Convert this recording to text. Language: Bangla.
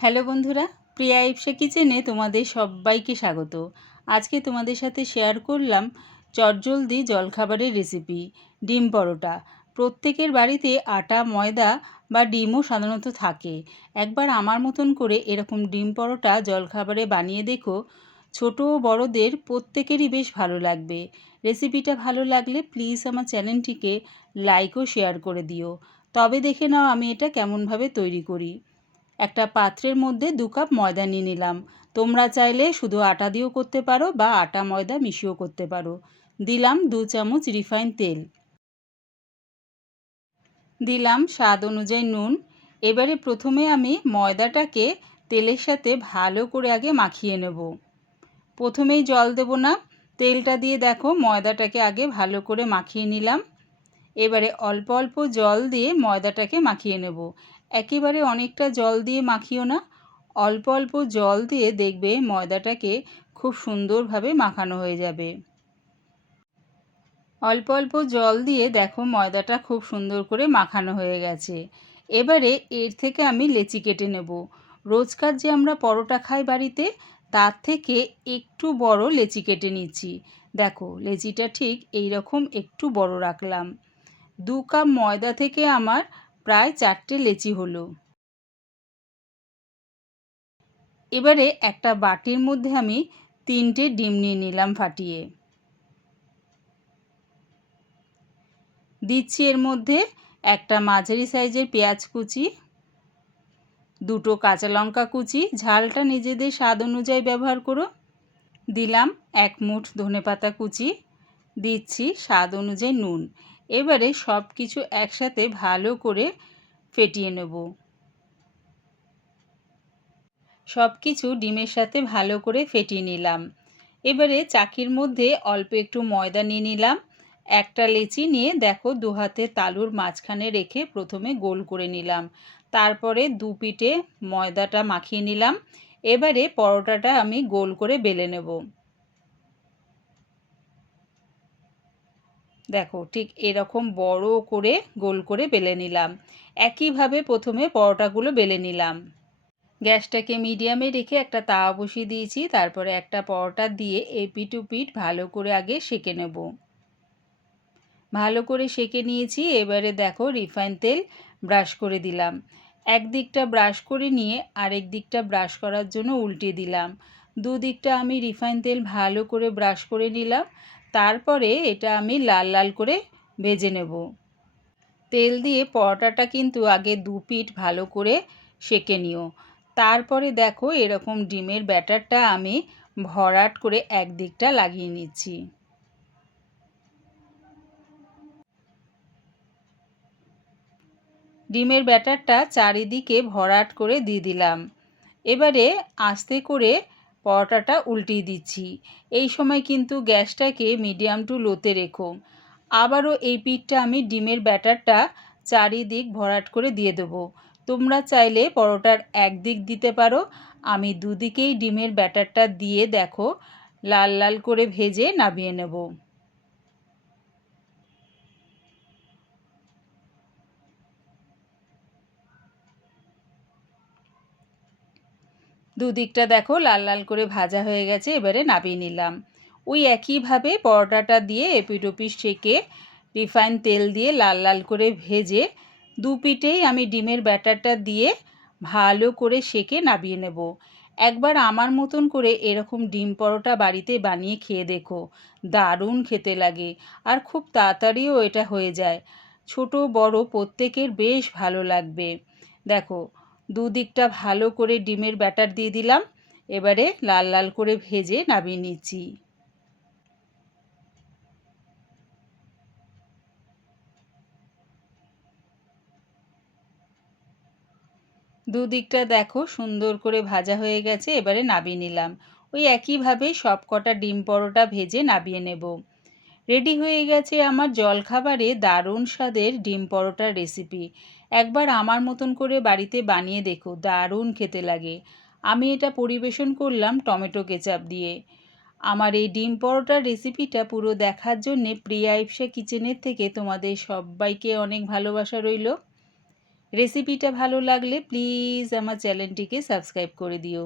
হ্যালো বন্ধুরা, প্রিয়া ইপসা কিচেনে তোমাদের সবাইকে স্বাগত। আজকে তোমাদের সাথে শেয়ার করলাম চটজলদি জলখাবারের রেসিপি ডিম পরোটা। প্রত্যেকের বাড়িতে আটা, ময়দা বা ডিমও সাধারণত থাকে। একবার আমার মতন করে এরকম ডিম পরোটা জলখাবারে বানিয়ে দেখো, ছোট ও বড়দের প্রত্যেকেরই বেশ ভালো লাগবে। রেসিপিটা ভালো লাগলে প্লিজ আমার চ্যানেলটিকে লাইক ও শেয়ার করে দিও। তবে দেখে নাও আমি এটা কেমনভাবে তৈরি করি। একটা পাত্রের মধ্যে 2 কাপ ময়দা নিয়ে নিলাম। তোমরা চাইলে শুধু আটা দিয়েও করতে পারো বা আটা ময়দা মিশিয়েও করতে পারো। দিলাম 2 চামচ রিফাইন তেল, দিলাম স্বাদ অনুযায়ী নুন। এবারে প্রথমে আমি ময়দাটাকে তেলের সাথে ভালো করে আগে মাখিয়ে নেব। প্রথমেই জল দেব না, তেলটা দিয়ে দেখো ময়দাটাকে আগে ভালো করে মাখিয়ে নিলাম। এবারে অল্প অল্প জল দিয়ে ময়দাটাকে মাখিয়ে নেব। একেবারে অনেকটা জল দিয়ে মাখিও না, অল্প অল্প জল দিয়ে দেখবে ময়দাটাকে খুব সুন্দরভাবে মাখানো হয়ে যাবে। অল্প অল্প জল দিয়ে দেখো ময়দাটা খুব সুন্দর করে মাখানো হয়ে গেছে। এবারে এর থেকে আমি লেচি কেটে নেব। রোজকার যে আমরা পরোটা খাই বাড়িতে, তার থেকে একটু বড় লেচি কেটে নিচ্ছি। দেখো লেচিটা ঠিক এই রকম একটু বড় রাখলাম। 2 কাপ ময়দা থেকে আমার প্রায় 4টে লেচি হলো। এবারে একটা বাটির মধ্যে আমি 3টে ডিম নিয়ে নিলাম ফাটিয়ে। দিচ্ছি এর মধ্যে একটা মাঝারি সাইজের পেঁয়াজ কুচি, 2টো কাঁচা লঙ্কা কুচি, ঝালটা নিজেদের স্বাদ অনুযায়ী ব্যবহার করো। দিলাম 1 মুঠ ধনেপাতা কুচি, দিচ্ছি স্বাদ অনুযায়ী নুন। এবারে সব কিছু একসাথে ভালো করে ফেটিয়ে নেব। সব কিছু ডিমের সাথে ভালো করে ফেটিয়ে নিলাম। এবারে চাকির মধ্যে অল্প একটু ময়দা নিয়ে নিলাম। একটা লেচি নিয়ে দেখো 2 হাতে তালুর মাঝখানে রেখে প্রথমে গোল করে নিলাম। তারপরে 2 পিঠে ময়দাটা মাখিয়ে নিলাম। এবারে পরোটাটা আমি গোল করে বেলে নেব। দেখো ঠিক এরকম বড় করে গোল করে বেলে নিলাম। একইভাবে প্রথমে পরোটাগুলো বেলে নিলাম। গ্যাসটাকে মিডিয়ামে রেখে একটা তাওয়া বসিয়ে দিয়েছি। তারপরে একটা পরোটা দিয়ে এপিঠ ওপিঠ ভালো করে আগে সেঁকে নেব। ভালো করে সেঁকে নিয়েছি। এবারে দেখো রিফাইন তেল ব্রাশ করে দিলাম। একদিকটা ব্রাশ করে নিয়ে আরেক দিকটা ব্রাশ করার জন্য উল্টে দিলাম। দুদিকটা আমি রিফাইন তেল ভালো করে ব্রাশ করে নিলাম। তারপরে এটা আমি লাল লাল করে ভেজে নেব। তেল দিয়ে পরোটাটা কিন্তু আগে 2 পিঠ ভালো করে সেঁকে নিও। তারপরে দেখো এরকম ডিমের ব্যাটারটা আমি ভরাট করে একদিকটা লাগিয়ে নিচ্ছি। ডিমের ব্যাটারটা চারিদিকে ভরাট করে দিয়ে দিলাম। এবারে আস্তে করে পরোটাটা উল্টিয়ে দিচ্ছি। এই সময় কিন্তু গ্যাসটাকে মিডিয়াম টু লোতে রেখো। আবারও এই পিঠটা আমি ডিমের ব্যাটারটা চারিদিক ভরাট করে দিয়ে দেবো। তোমরা চাইলে পরোটার একদিক দিতে পারো। আমি দুদিকেই ডিমের ব্যাটারটা দিয়ে দেখো লাল লাল করে ভেজে নামিয়ে নেব। দুদিকটা দেখো লাল লাল করে ভাজা হয়ে গেছে। এবারে নামিয়ে নিলাম। ওই একইভাবে পরোটাটা দিয়ে এপিঠ ওপিঠ সেঁকে রিফাইন তেল দিয়ে লাল লাল করে ভেজে 2 পিঠেই আমি ডিমের ব্যাটারটা দিয়ে ভালো করে সেঁকে নামিয়ে নেব। একবার আমার মতন করে এরকম ডিম পরোটা বাড়িতে বানিয়ে খেয়ে দেখো, দারুণ খেতে লাগে আর খুব তাড়াতাড়িও এটা হয়ে যায়। ছোট বড় প্রত্যেকের বেশ ভালো লাগবে। দেখো দুদিকটা ভালো করে ডিমের ব্যাটার দিয়ে দিলাম। এবারে লাল লাল করে ভেজে নামিয়ে নিচ্ছি। দুদিকটা দেখো সুন্দর করে ভাজা হয়ে গেছে। এবারে নামিয়ে নিলাম। ওই একইভাবে সব কটা ডিম পরোটা ভেজে নামিয়ে নেব। রেডি হয়ে গেছে আমার জলখাবারে দারুণ স্বাদের ডিম পরোটার রেসিপি। একবার আমার মতন করে বাড়িতে বানিয়ে দেখো, দারুণ খেতে লাগে। আমি এটা পরিবেশন করলাম টমেটো কেচাপ দিয়ে। আমার এই ডিম পরোটার রেসিপিটা পুরো দেখার জন্যে প্রিয়া ইপসা কিচেনের থেকে তোমাদের সবাইকে অনেক ভালোবাসা রইল। রেসিপিটা ভালো লাগলে প্লিজ আমার চ্যানেলটিকে সাবস্ক্রাইব করে দিও।